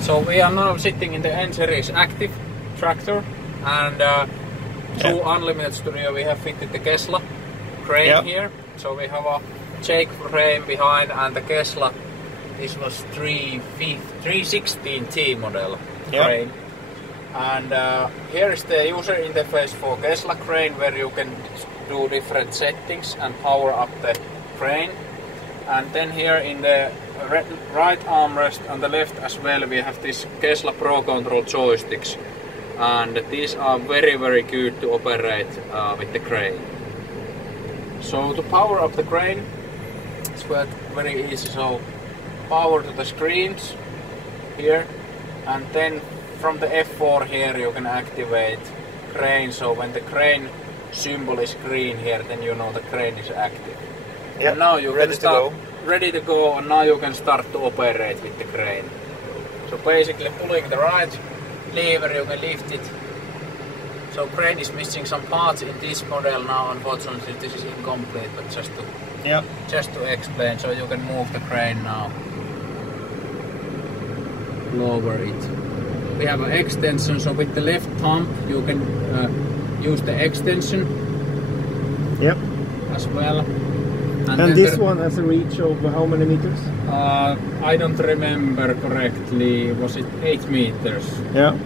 So we are now sitting in the N-Series active tractor, and through Unlimited Studio we have fitted the Kesla crane here. So we have a Jake frame behind, and the Kesla, this was 316T model crane. And here is the user interface for Kesla crane, where you can do different settings and power up the crane. And then here in the right armrest on the left as well, we have this Kesla Pro Control joysticks, and these are very good to operate with the crane. So to power up the crane, it's very easy. So power to the screens here, and then from the F4 here you can activate crane. So when the crane symbol is green here, then you know the crane is active. And now you can start, ready to go, and now you can start to operate with the crane. So basically pulling the right lever, you can lift it. So crane is missing some parts in this model now, unfortunately this is incomplete, but just to explain. So you can move the crane now, lower it. We have an extension, so with the left thumb you can use the extension as well. And this one has a reach of how many meters? I don't remember correctly. Was it 8 meters? Yeah.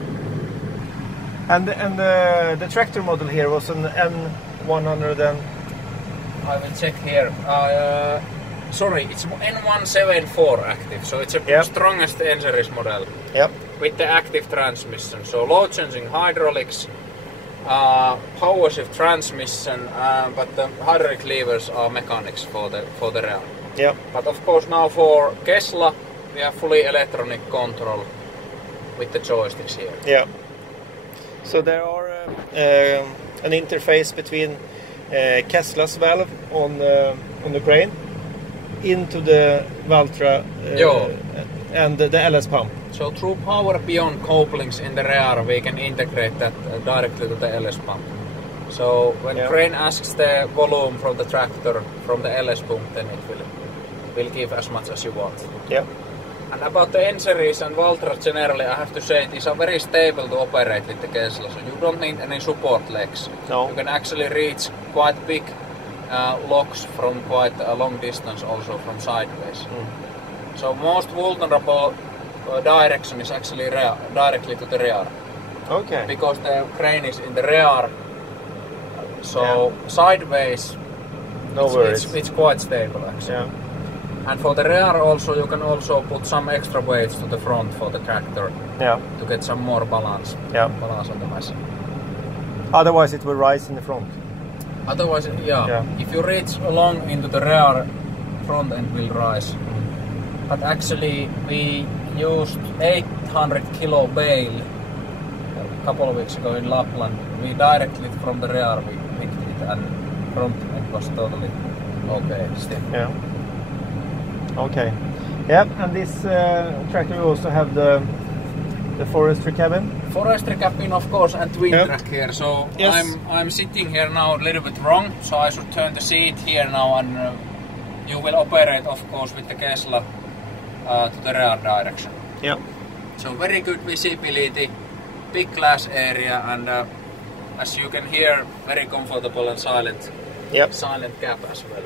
And the tractor model here was an N100 and... I will check here. Sorry, it's N174 active, so it's the strongest N-Series model. With the active transmission. So low changing hydraulics, power shift transmission, but the hydraulic levers are mechanics for the rear. But of course now for Kesla we have fully electronic control with the joysticks here. So there are an interface between Kesla's valve on the crane into the Valtra and the LS pump. So through power beyond couplings in the rear we can integrate that directly to the LS pump. So when crane asks the volume from the tractor from the LS pump, then it will give as much as you want. And about the N-Series and Valtra generally, I have to say these are very stable to operate with the Kesla, so you don't need any support legs. You can actually reach quite big locks from quite a long distance, also from sideways. So most vulnerable direction is actually directly to the rear. Because the crane is in the rear, so sideways it's quite stable actually. And for the rear also, you can also put some extra weights to the front for the tractor to get some more balance on the machine. Otherwise it will rise in the front. Otherwise, if you reach along into the rear, front end will rise. But actually we used 800 kilo bale a couple of weeks ago in Lapland. We directly from the rear we picked it, and front end was totally okay still. And this tractor will also have the forestry cabin. Forestry cabin, of course, and twin track here. So I'm sitting here now a little bit wrong, so I should turn the seat here now, and you will operate, of course, with the Kesla to the rear direction. So very good visibility, big glass area, and as you can hear, very comfortable and silent cab as well.